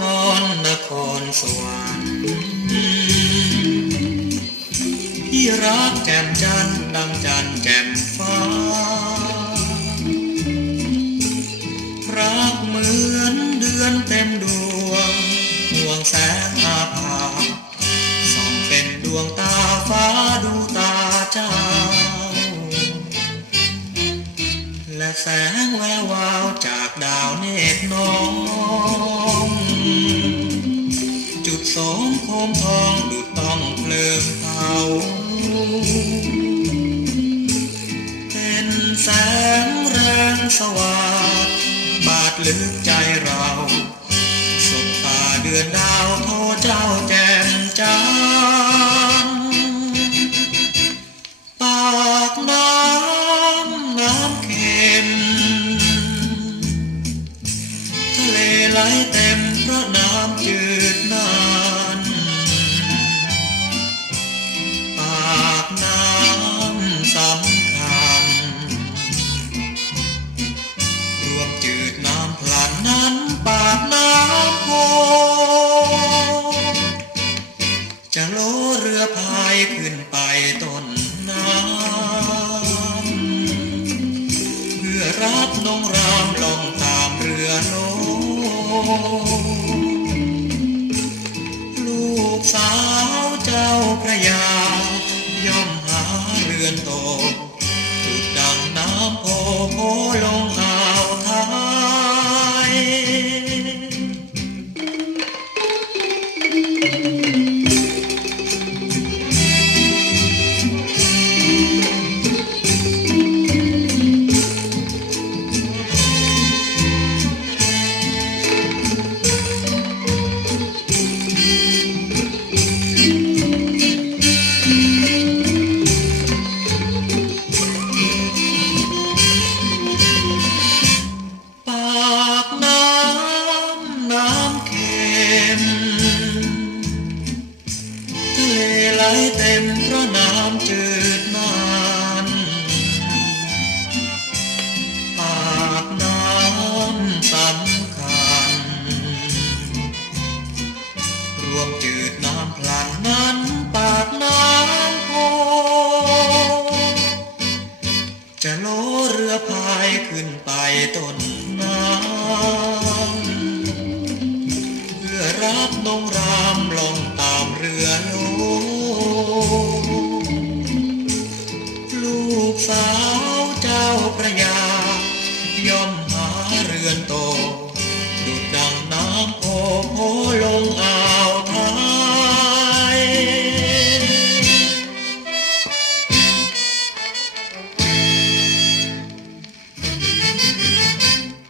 แม่ รักแจ่มจันทร์ดังจันทร์แจ่มฟ้า รักเหมือนเดือนเต็มดวงห่วงแสงอาภาส่องเป็นดวงตาฟ้าดูตาเจ้า และแสงแวววาวจากดาวเนตรน้อง ว่าบาดลึกใจเราสบตาเดือนดาวโทเจ้าแจ่มจันทร์ปากน้ำน้ำเค็มทะเลไหลเต็ม ลูกสาวเจ้าพระยาย่อมหาเรือนโต ไหลเต็มพระน้ำจืดนานปากน้ำสำคัญ รวมจืดน้ำพลันนั้นปากน้ำโพจะโลเรือพายขึ้นไปต้นน้ำเพื่อรับนงรามลงตามเรือลลู กสาว